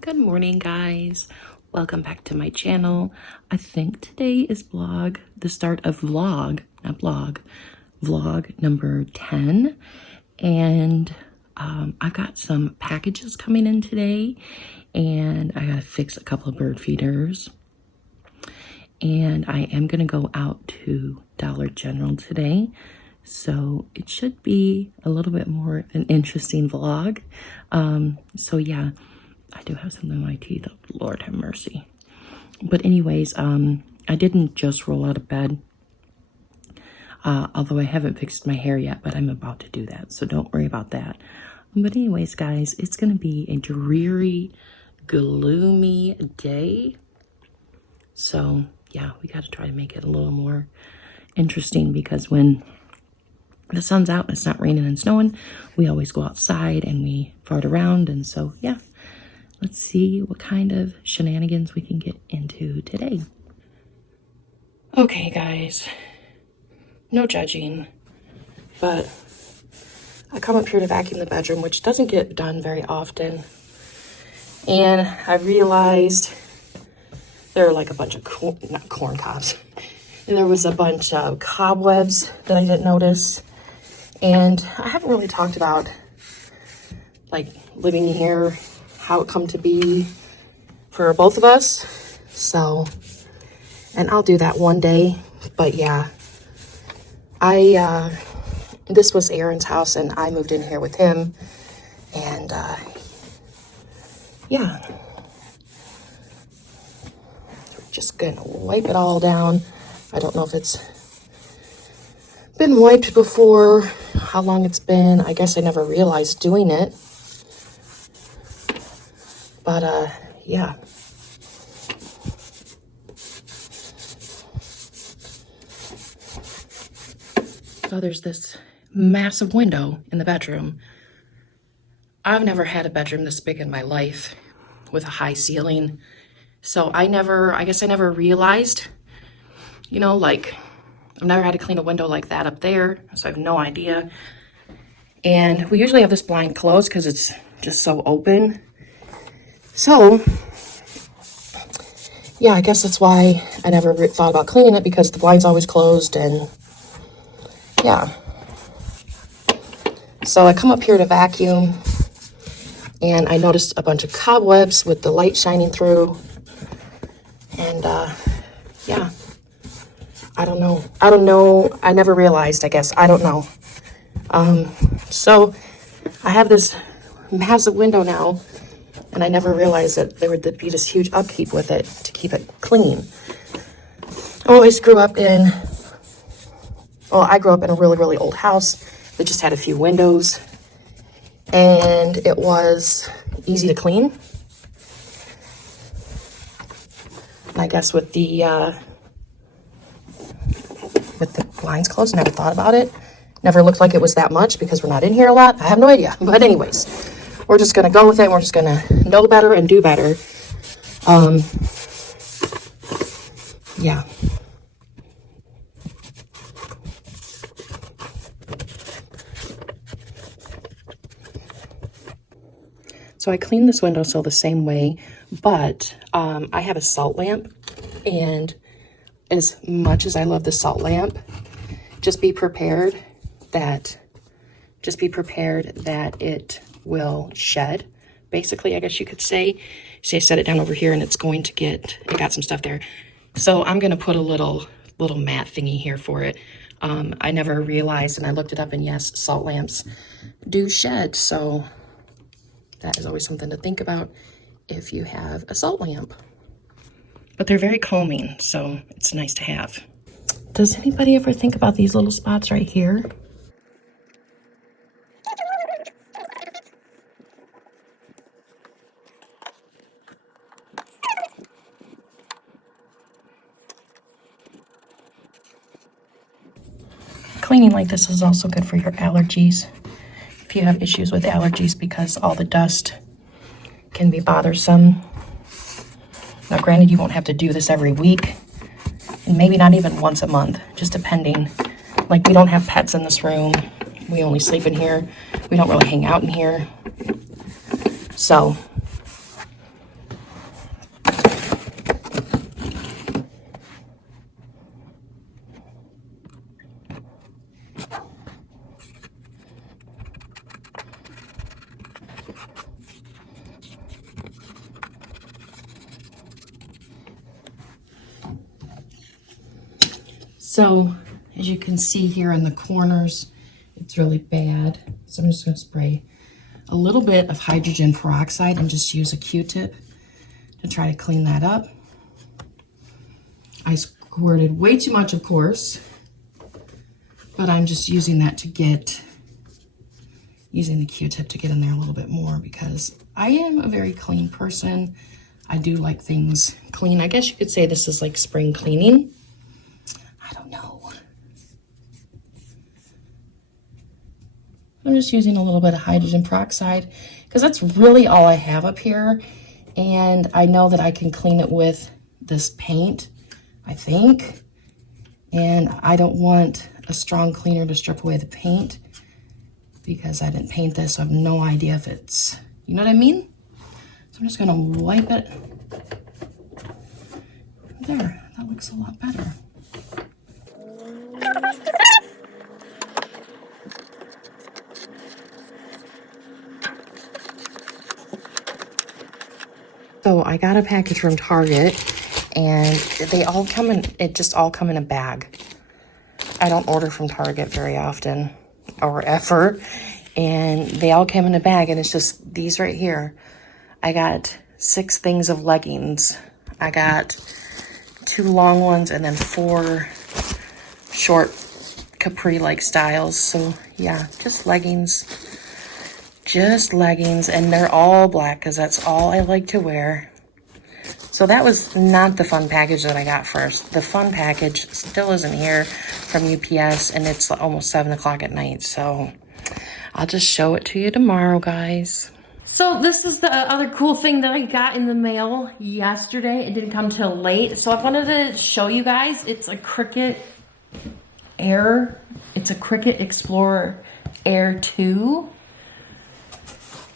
Good morning, guys. Welcome back to my channel. I think today is the start of vlog number 10. And I've got some packages coming in today, and I gotta fix a couple of bird feeders. And I am gonna go out to Dollar General today. So it should be a little bit more of an interesting vlog. So yeah, I do have something in my teeth. Oh, Lord have mercy. But anyways, I didn't just roll out of bed. Although I haven't fixed my hair yet, but I'm about to do that. So don't worry about that. But anyways, guys, it's going to be a dreary, gloomy day. So yeah, we got to try to make it a little more interesting, because when the sun's out and it's not raining and snowing, we always go outside and we fart around. And so, yeah, let's see what kind of shenanigans we can get into today. Okay, guys, no judging, but I come up here to vacuum the bedroom, which doesn't get done very often. And I realized there are like a bunch of corn cobs. And there was a bunch of cobwebs that I didn't notice. And I haven't really talked about like living here, how it come to be for both of us. So, and I'll do that one day. But yeah, this was Aaron's house and I moved in here with him. And yeah, we're just gonna wipe it all down. I don't know if it's been wiped before, how long it's been. I guess I never realized doing it. But yeah. So there's this massive window in the bedroom. I've never had a bedroom this big in my life with a high ceiling. So I guess I never realized, you know, like I've never had to clean a window like that up there, so I have no idea. And we usually have this blind closed because it's just so open. So, yeah, I guess that's why I never thought about cleaning it, because the blind's always closed. And yeah. So I come up here to vacuum and I noticed a bunch of cobwebs with the light shining through. And yeah. I don't know. I never realized, I guess. I don't know. So I have this massive window now, and I never realized that there would be this huge upkeep with it to keep it clean. I grew up in a really, really old house that just had a few windows, and it was easy to clean. And I guess with the blinds closed, never thought about it. Never looked like it was that much because we're not in here a lot. I have no idea. But anyways, we're just going to go with it. We're just going to know better and do better. Yeah. So I cleaned this windowsill the same way, but I have a salt lamp, and as much as I love the salt lamp, just be prepared that it will shed. Basically, I guess you could say I set it down over here and it got some stuff there. So I'm going to put a little mat thingy here for it. I never realized, and I looked it up, and yes, salt lamps do shed. So that is always something to think about if you have a salt lamp. But they're very calming, so it's nice to have. Does anybody ever think about these little spots right here? Cleaning like this is also good for your allergies. If you have issues with allergies, because all the dust can be bothersome. Now, granted, you won't have to do this every week, and maybe not even once a month, just depending. Like, we don't have pets in this room. We only sleep in here. We don't really hang out in here. So So as you can see here in the corners, it's really bad. So I'm just gonna spray a little bit of hydrogen peroxide and just use a Q-tip to try to clean that up. I squirted way too much, of course, but I'm just using that to using the Q-tip to get in there a little bit more because I am a very clean person. I do like things clean. I guess you could say this is like spring cleaning. I don't know. I'm just using a little bit of hydrogen peroxide because that's really all I have up here. And I know that I can clean it with this paint, I think. And I don't want a strong cleaner to strip away the paint because I didn't paint this, so I have no idea if it's, you know what I mean? So I'm just gonna wipe it. There, that looks a lot better. So I got a package from Target and they all come in, it just all come in a bag. I don't order from Target very often or ever. And they all came in a bag and it's just these right here. I got 6 things of leggings. I got 2 long ones and then 4 short capri-like styles. So yeah, just leggings. Just leggings, and they're all black because that's all I like to wear. So that was not the fun package that I got first. The fun package still isn't here from UPS, and it's almost 7 o'clock at night. So I'll just show it to you tomorrow, guys. So this is the other cool thing that I got in the mail yesterday. It didn't come till late. So I wanted to show you guys. It's a Cricut Air. It's a Cricut Explorer Air 2.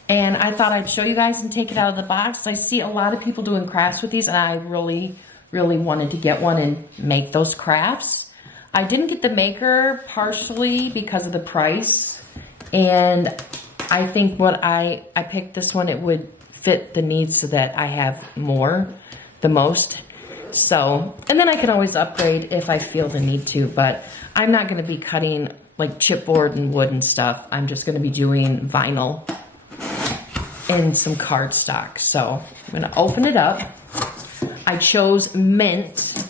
And I thought I'd show you guys and take it out of the box. I see a lot of people doing crafts with these, and I really, really wanted to get one and make those crafts. I didn't get the maker partially because of the price. And I think what I picked this one, it would fit the needs so that I have the most. So, and then I can always upgrade if I feel the need to, but I'm not gonna be cutting like chipboard and wood and stuff. I'm just gonna be doing vinyl and some cardstock. So I'm gonna open it up. I chose mint.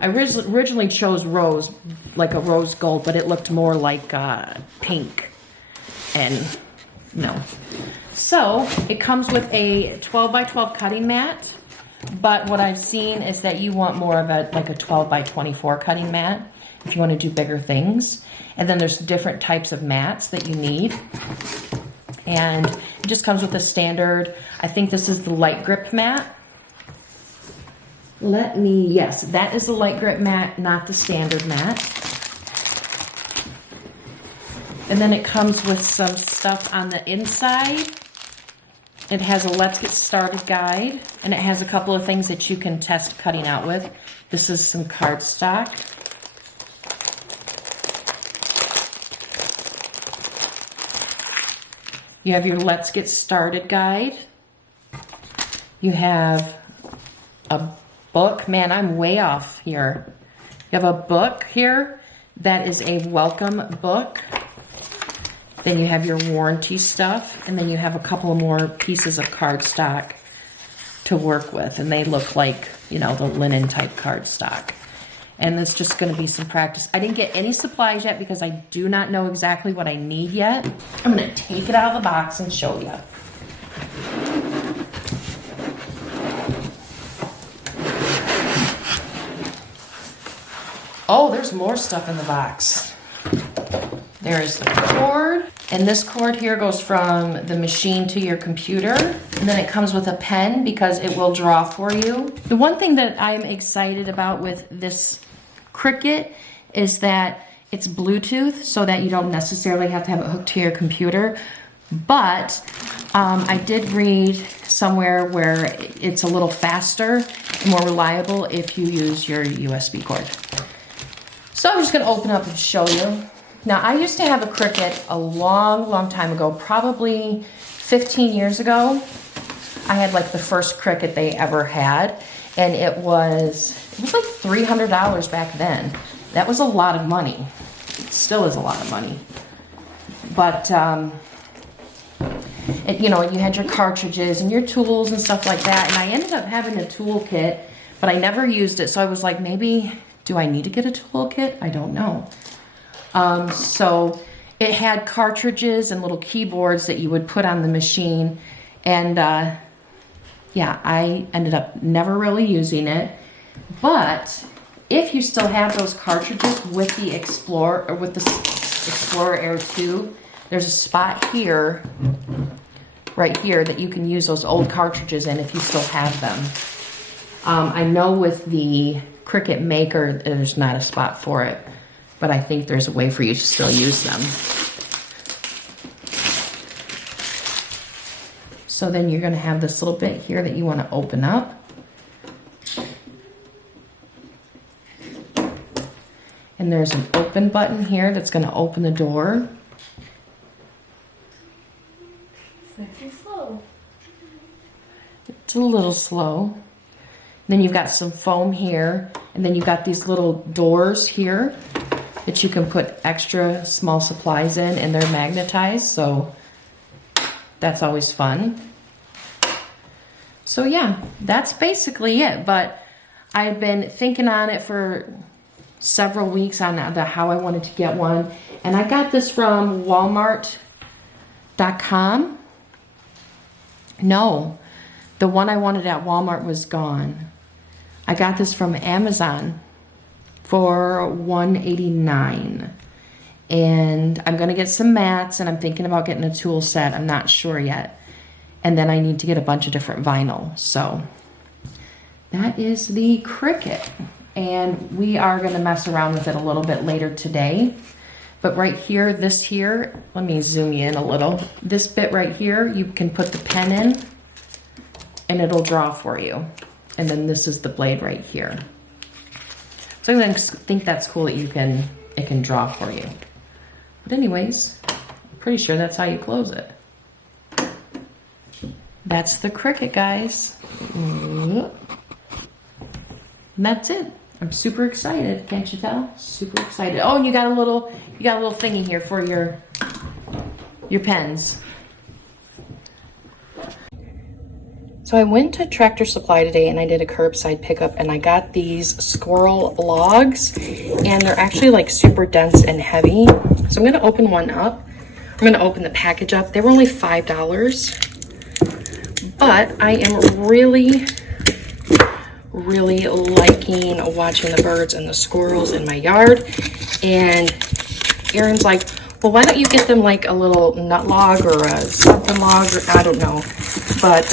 I originally chose rose, like a rose gold, but it looked more like pink. And no. So it comes with a 12 by 12 cutting mat, but what I've seen is that you want more of like a 12 by 24 cutting mat if you want to do bigger things. And then there's different types of mats that you need. And it just comes with a standard, I think this is the light grip mat. Yes, that is the light grip mat, not the standard mat. And then it comes with some stuff on the inside. It has a Let's Get Started guide, and it has a couple of things that you can test cutting out with. This is some cardstock. You have your Let's Get Started guide. You have a book. Man, I'm way off here. You have a book here that is a welcome book. Then you have your warranty stuff, and then you have a couple of more pieces of cardstock to work with, and they look like, you know, the linen type cardstock. And it's just going to be some practice. I didn't get any supplies yet because I do not know exactly what I need yet. I'm going to take it out of the box and show you. Oh, there's more stuff in the box. There is the cord, and this cord here goes from the machine to your computer, and then it comes with a pen because it will draw for you. The one thing that I'm excited about with this Cricut is that it's Bluetooth, so that you don't necessarily have to have it hooked to your computer. But I did read somewhere where it's a little faster and more reliable if you use your USB cord. So I'm just gonna open up and show you. Now, I used to have a Cricut a long, long time ago, probably 15 years ago. I had like the first Cricut they ever had, and it was like $300 back then. That was a lot of money. It still is a lot of money. But, you know, you had your cartridges and your tools and stuff like that. And I ended up having a tool kit, but I never used it. So I was like, maybe, do I need to get a tool kit? I don't know. So it had cartridges and little keyboards that you would put on the machine. And yeah, I ended up never really using it. But if you still have those cartridges with the Explorer, or with the Explorer Air 2, there's a spot here, right here, that you can use those old cartridges in if you still have them. I know with the Cricut Maker, there's not a spot for it, but I think there's a way for you to still use them. So then you're gonna have this little bit here that you wanna open up. And there's an open button here that's gonna open the door. It's slow. It's a little slow. Then you've got some foam here, and then you've got these little doors here that you can put extra small supplies in, and they're magnetized, so that's always fun. So yeah, that's basically it, but I've been thinking on it for several weeks on how I wanted to get one, and I got this from Walmart.com. No, the one I wanted at Walmart was gone. I got this from Amazon for $189, and I'm gonna get some mats, and I'm thinking about getting a tool set. I'm not sure yet, and then I need to get a bunch of different vinyl. So that is the Cricut, and we are gonna mess around with it a little bit later today. But right here, this here, let me zoom you in a little. This bit right here, you can put the pen in and it'll draw for you. And then this is the blade right here. So I think that's cool that it can draw for you. But anyways, I'm pretty sure that's how you close it. That's the Cricut, guys. And that's it. I'm super excited, can't you tell? Super excited. Oh, and you got a little thingy here for your pens. So I went to Tractor Supply today and I did a curbside pickup, and I got these squirrel logs, and they're actually like super dense and heavy. So I'm gonna open one up. I'm gonna open the package up. They were only $5, but I am really liking watching the birds and the squirrels in my yard. And Aaron's like, well, why don't you get them like a little nut log or a something log, or I don't know. But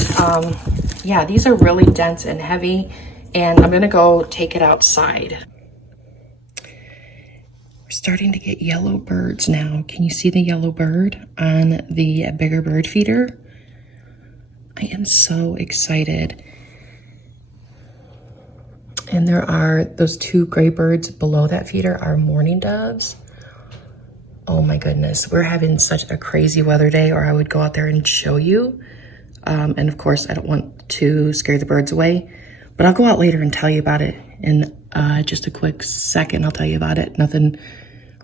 yeah, these are really dense and heavy, and I'm gonna go take it outside. We're starting to get yellow birds now. Can you see the yellow bird on the bigger bird feeder? I am so excited. And there are those two gray birds below that feeder are mourning doves. Oh my goodness, we're having such a crazy weather day, or I would go out there and show you. And of course, I don't want to scare the birds away, but I'll go out later and tell you about it in just a quick second. I'll tell you about it, nothing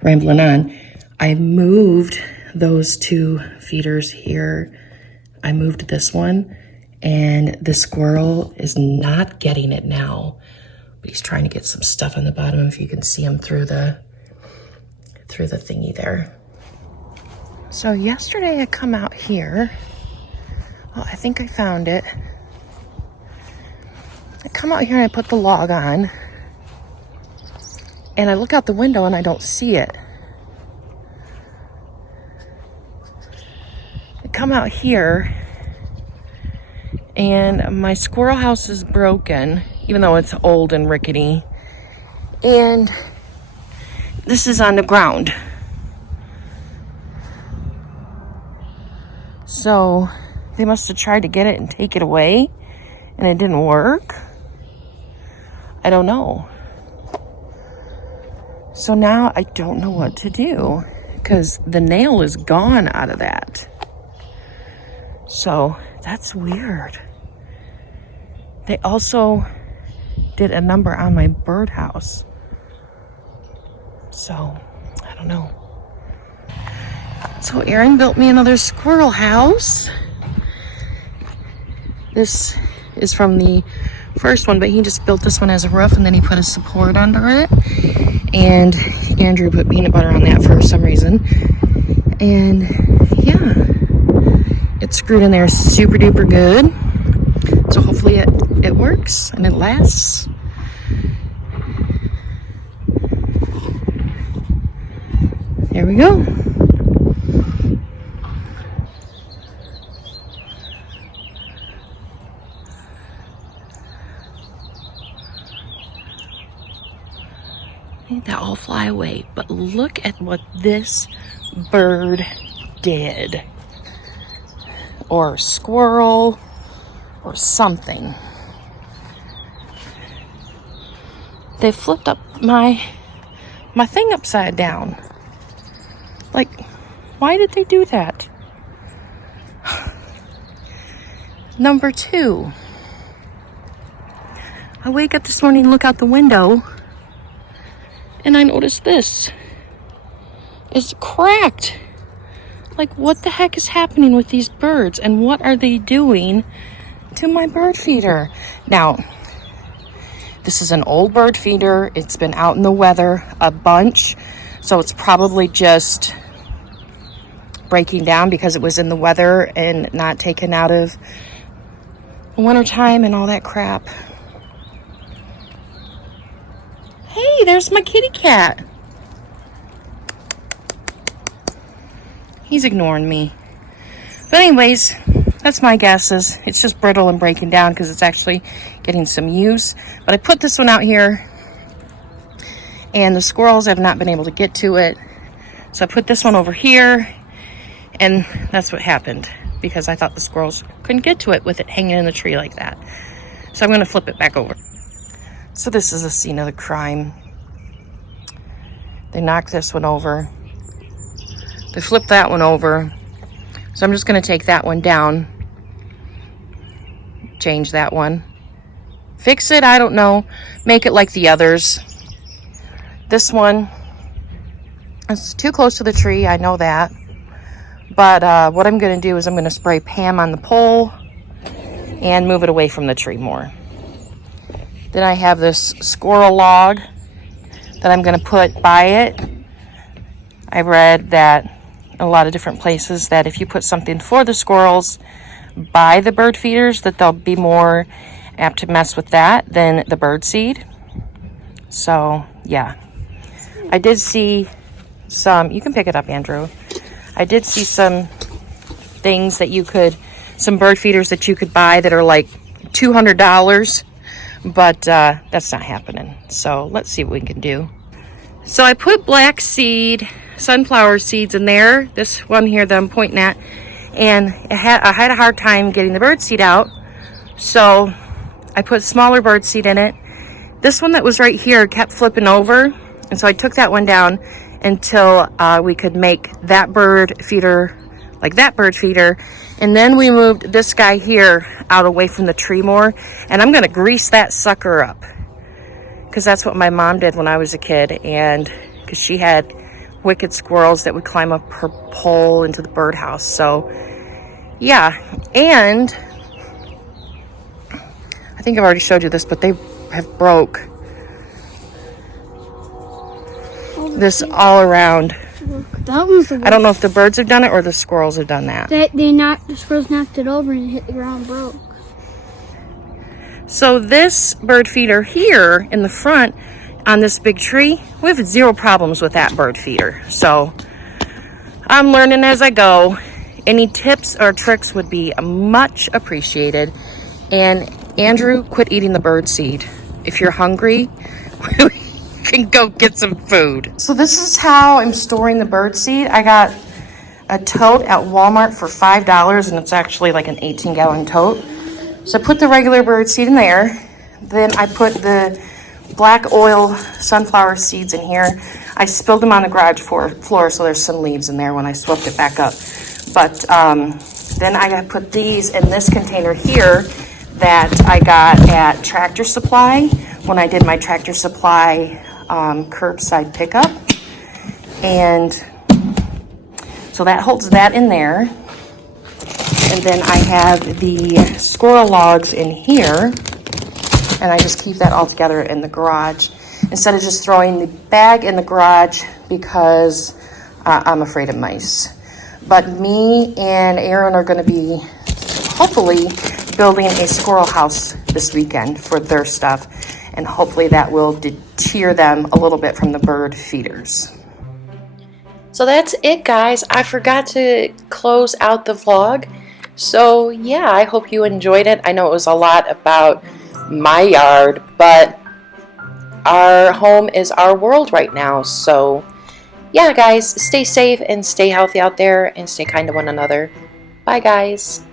rambling on. I moved those two feeders here. I moved this one, and the squirrel is not getting it now. But he's trying to get some stuff on the bottom, if you can see him through the thingy there. So yesterday I come out here. Well, I think I found it. I come out here and I put the log on, and I look out the window and I don't see it. I come out here and my squirrel house is broken, even though it's old and rickety. And this is on the ground. So they must have tried to get it and take it away, and it didn't work. I don't know. So now I don't know what to do, because the nail is gone out of that. So that's weird. They also did a number on my birdhouse. So, I don't know. So Aaron built me another squirrel house. This is from the first one, but he just built this one as a roof and then he put a support under it. And Andrew put peanut butter on that for some reason. And yeah, it's screwed in there super duper good. So hopefully it works and it lasts. There we go. That all fly away, but look at what this bird did, or squirrel or something. They flipped up my thing upside down. Like, why did they do that? Number 2, I wake up this morning, look out the window, and I noticed this is cracked. Like, what the heck is happening with these birds? And what are they doing to my bird feeder? Now, this is an old bird feeder. It's been out in the weather a bunch. So it's probably just breaking down because it was in the weather and not taken out of wintertime and all that crap. Hey, there's my kitty cat. He's ignoring me. But anyways, that's my guesses. It's just brittle and breaking down because it's actually getting some use. But I put this one out here and the squirrels have not been able to get to it. So I put this one over here and that's what happened because I thought the squirrels couldn't get to it with it hanging in the tree like that. So I'm going to flip it back over. So this is a scene of the crime. They knocked this one over. They flipped that one over. So I'm just going to take that one down. Change that one. Fix it, I don't know. Make it like the others. This one is too close to the tree, I know that. But what I'm going to do is I'm going to spray Pam on the pole and move it away from the tree more. Then I have this squirrel log that I'm going to put by it. I read that a lot of different places that if you put something for the squirrels by the bird feeders, that they'll be more apt to mess with that than the bird seed. So yeah, I did see some, you can pick it up, Andrew. I did see some things that you could, some bird feeders that you could buy that are like $200. But that's not happening. So let's see what we can do. So I put black seed, sunflower seeds in there. This one here that I'm pointing at. And I had a hard time getting the bird seed out. So I put smaller bird seed in it. This one that was right here kept flipping over. And so I took that one down until we could make that bird feeder like that bird feeder. And then we moved this guy here out away from the tree more. And I'm going to grease that sucker up. Because that's what my mom did when I was a kid. And because she had wicked squirrels that would climb up her pole into the birdhouse. So, yeah. And I think I've already showed you this, but they have broke this all around. That was the worst. I don't know if the birds have done it or the squirrels have done that. The squirrels knocked it over and it hit the ground and broke. So this bird feeder here in the front on this big tree, we have zero problems with that bird feeder. So I'm learning as I go. Any tips or tricks would be much appreciated. And Andrew, quit eating the bird seed. If you're hungry, can go get some food. So this is how I'm storing the bird seed. I got a tote at Walmart for $5 and it's actually like an 18-gallon tote. So I put the regular bird seed in there. Then I put the black oil sunflower seeds in here. I spilled them on the garage floor, so there's some leaves in there when I swept it back up. But then I put these in this container here that I got at Tractor Supply when I did my Tractor Supply curbside pickup. And so that holds that in there. And then I have the squirrel logs in here, and I just keep that all together in the garage instead of just throwing the bag in the garage because I'm afraid of mice. But me and Aaron are going to be hopefully building a squirrel house this weekend for their stuff, and hopefully that will deter them a little bit from the bird feeders. So that's it, guys. I forgot to close out the vlog. So yeah, I hope you enjoyed it. I know it was a lot about my yard, but our home is our world right now. So yeah, guys, stay safe and stay healthy out there and stay kind to one another. Bye, guys.